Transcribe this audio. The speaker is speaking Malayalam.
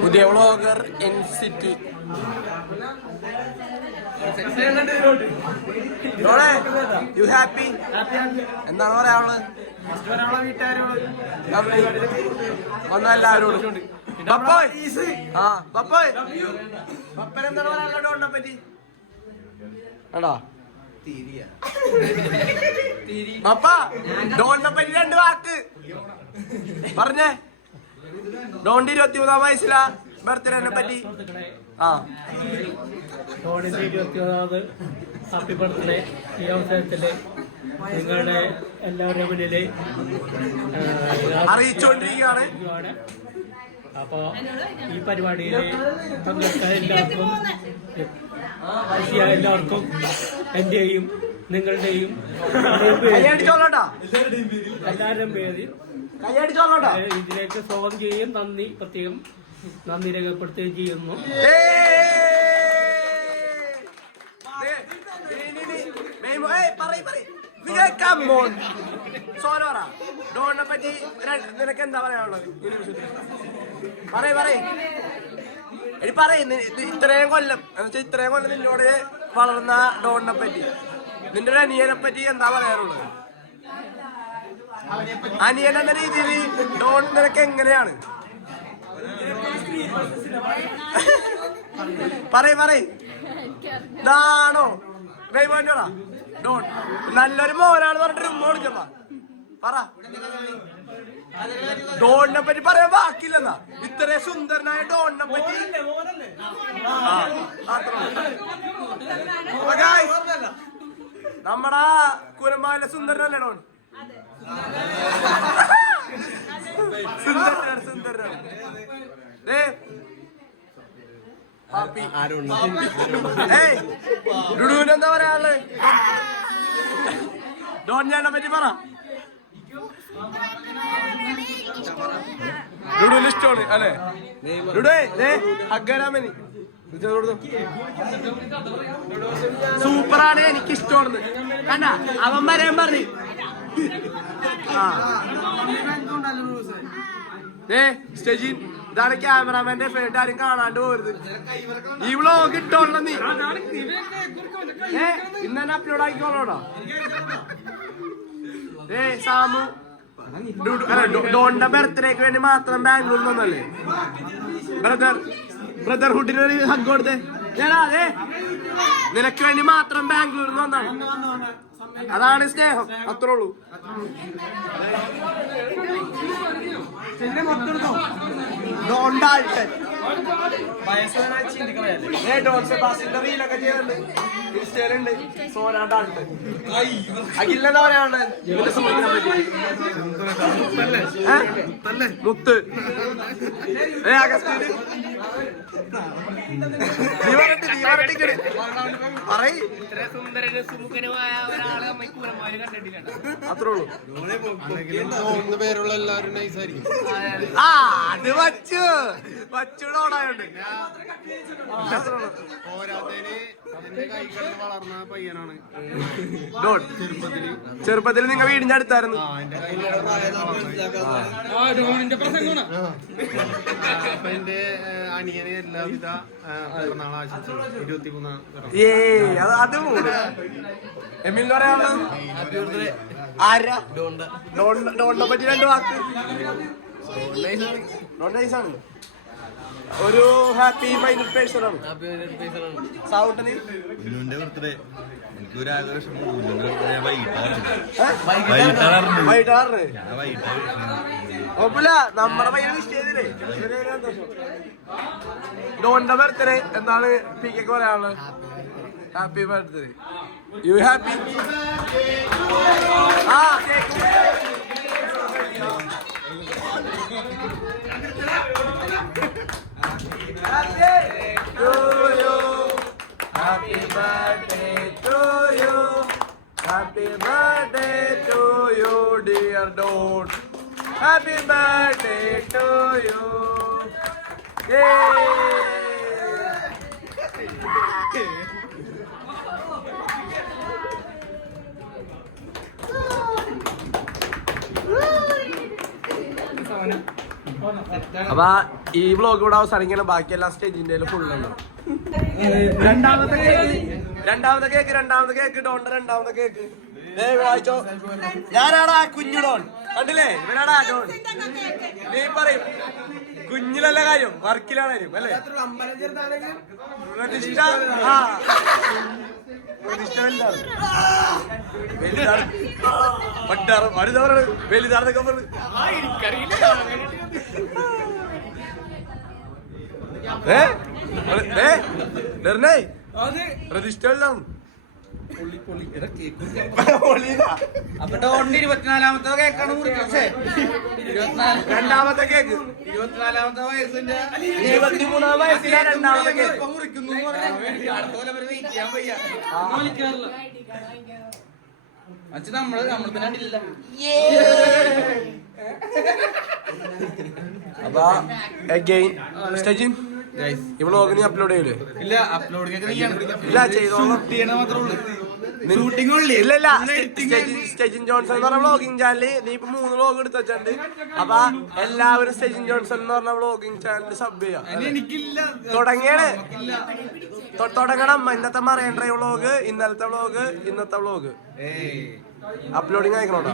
പുതിയ vlogger in city. You happy? എന്താണ് പറയാനുള്ളത്? വന്ന എല്ലാവരോടും എന്താണ് പറയാനുള്ളത് ഡോണിനെ പറ്റി? ആണോ പപ്പ ഡോണിനെ പറ്റി 2 വാക്ക് പറഞ്ഞേ. ഡോണിന്റെ 23-ാം വയസ്സിലാ ബർത്ത്ഡേനെ പറ്റി. ഡോണിന്റെ 23ാമത് ഹാപ്പി ബർത്ത്ഡേ. ഈ അവസരത്തില് നിങ്ങളുടെ എല്ലാവരുടെ മുന്നില് അറിയിച്ചുകൊണ്ടിരിക്കുകയാണ്. അപ്പൊ ഈ പരിപാടിയില് പങ്കെടുത്ത എല്ലാവർക്കും എന്റെയും നിങ്ങളുടെയും എല്ലാവരുടെയും പേര് ഇതിലേക്ക് സ്വാഗതം ചെയ്യുകയും നന്ദി രേഖപ്പെടുത്തുകയും ചെയ്യുന്നു. ഡോണിനെ പറ്റി നിനക്ക് എന്താ പറയാനുള്ളത്? ഇത്രയും കൊല്ലം നിന്നോട് വളർന്ന ഡോണിനെ പറ്റി, നിന്റെ ഒരു അനിയനെ പറ്റി എന്താ പറയാനുള്ളത്? അനിയൻ എന്ന രീതിയിൽ ഡോൺ നിനക്ക് എങ്ങനെയാണ്? ഇതാണോ വേമോന്റോടാ ഡോൺ? നല്ലൊരു മോനാണ് പറഞ്ഞിട്ട് ഉമ്മ കൊടുക്കണ്ട. പറ, ഡോണിനെ പറ്റി പറയാൻ ബാക്കിയില്ലെന്നാ. ഇത്രയും സുന്ദരനായ ഡോണിനെ പറ്റി നമ്മടാ കുരമ്പാലെ സുന്ദരനല്ലേ ഡോൺ? സുന്ദരനാണ്. ലുഡുവിനെന്താ പറയാനുള്ളത്? ഡോൺ ചേട്ടനെ പറ്റി പറ. ലുഡുവിന് ഇഷ്ടമാണ് അല്ലേ? ലുഡു അഗ്ഗരാമനി സൂപ്പറാണ്, എനിക്ക് ഇഷ്ടമാണെന്ന് കണ്ട അവൻ വരാൻ പറഞ്ഞു. സ്റ്റെജിൻ ഇതാണ് ക്യാമറാമാന്റെ ഫേട്ട്. ആരും കാണാണ്ട് പോരുത്. ഈ വ്ളോഗ് ഇട്ടോളൂ നീ. ഇന്നെ അപ്ലോഡ് ആക്കിക്കോളോടാ. സാമു ഡോണിന്റെ ബർത്ത്ഡേക്ക് വേണ്ടി മാത്രം ബാംഗ്ലൂരിൽ വന്നല്ലേ? ബ്രദർഹുഡിന് ഒരു ഹഗ് കൊടുത്തേ. അതെ നിനക്ക് വേണ്ടി മാത്രം ബാംഗ്ലൂരിൽ നിന്ന് വന്നാണ്. അതാണ് സ്നേഹം, അത്രേ ഉള്ളൂ. ഡോൺ സെബാസ്റ്റ്യന്റെ റീലൊക്കെ ചെയ്യുന്നുണ്ട്, ഇൻസ്റ്റയിലുണ്ട്. സോനാണ്ടാണ്ട് അഖിലെന്താ പറയാനുള്ളത് ഇവന്റെ സുഹൃത്തിനെ പറ്റി? മുത്ത് അഗസ്റ്റിന് അത്രേ ഉള്ളൂ. പേരുള്ള എല്ലാവരും നൈസായിരിക്കും. അത് വച്ചൂടോടായോണ്ട് പോരാത്തതിന് അതിന്റെ കൈകളിൽ വളർന്ന പയ്യനാണ് ഡോൺ. ചെറുപ്പത്തിൽ നിങ്ങൾ വീടിന്റെ അടുത്തായിരുന്നു. അപ്പൊ എന്റെ അനിയന് എല്ലാവിധ പിറന്നാൾ ആശംസകളും. 23 അത് എമിലിന് പറയാനുള്ളത്? ആരാ ഡോണിനെ പറ്റി 2 വാക്ക്. ഡോൺ നൈസാണ്, ഒരു ഹാപ്പി മൈൻഡ് പേഴ്സൺ ആണ്. സൗണ്ടിന് ഉന്നുന്റെ ബർത്ത്ഡേ എനിക്കൊരു ആഘോഷം. കുഴപ്പമില്ല, നമ്മുടെ പയ്യനെ വിഷ് ചെയ്തില്ലേ? ഡോണിന്റെ ബർത്ത്ഡേ എന്താണ് പിക്കൊക്കെ പറയാനുള്ളത്? Happy birthday. You happy? Happy birthday to you. Happy birthday to you, dear Don. Happy birthday to you. Yay! അപ്പൊ ഈ വ്ലോഗ് ഇവിടെ അവസാനിക്കണം. ബാക്കി എല്ലാ സ്റ്റേജിന്റെ ഫുൾ ഉണ്ടാവും. രണ്ടാമത്തെ കേക്ക് ഡോണിന്റെ രണ്ടാമത്തെ കേക്ക് വായിച്ചോ. ഞാനാടാ കുഞ്ഞു ഡോൺ, കണ്ടില്ലേ? ഇവനാടാ ഡോൺ. നീ പറയും കുഞ്ഞിലല്ല കാര്യം, വർക്കിലാണ് കാര്യം അല്ലേ? പ്രതിഷ്ഠ വലുതാണെന്നൊക്കെ പറഞ്ഞു. പ്രതിഷ്ഠ അപ്പൊ ഡോണിന്റെ 24-ാമത്തെ കേക്കാണ് മുറിച്ചേ. രണ്ടാമത്തെ കേക്ക് 24-ാമത്തെ വയസ്സിന്റെ 23-ാം വയസ്സിലെ രണ്ടാമത്തെ കേക്ക് മുറിക്കുന്നു. അടുത്തോലെ വരെ വെയിറ്റ് ചെയ്യാൻ വയ്യ. അച്ഛൻ നമ്മള് തന്നെ കണ്ടില്ല. അപ്പൊ അഗൈൻ സ്റ്റേജിൻ ഈ വ്ലോഗ് നീ അപ്ലോഡ് ചെയ്യൂലേ? ഇല്ല, അപ്ലോഡിംഗ് ഇല്ല ചെയ്തോളാം. മാത്രമേ ഉള്ളൂ. ഇല്ല സ്റ്റെജിൻ ജോൺസൺ എന്ന് പറഞ്ഞ വ്ലോഗിങ് ചാനല് നീ ഇപ്പൊ 3 വ്ലോഗ് എടുത്ത് വെച്ചിട്ടുണ്ട്. അപ്പൊ എല്ലാവരും സ്റ്റെജിൻ ജോൺസൺ എന്ന് പറഞ്ഞ വ്ലോഗിങ് ചാനൽ സബ് ചെയ്യാം. തുടങ്ങിയാണ് തുടങ്ങണം. ഇന്നത്തെ മറൈൻ ഡ്രൈവ് വ്ലോഗ്, ഇന്നലത്തെ വ്ലോഗ്, ഇന്നത്തെ വ്ലോഗ് അപ്ലോഡിങ് ആയിക്കണോട്ടോ.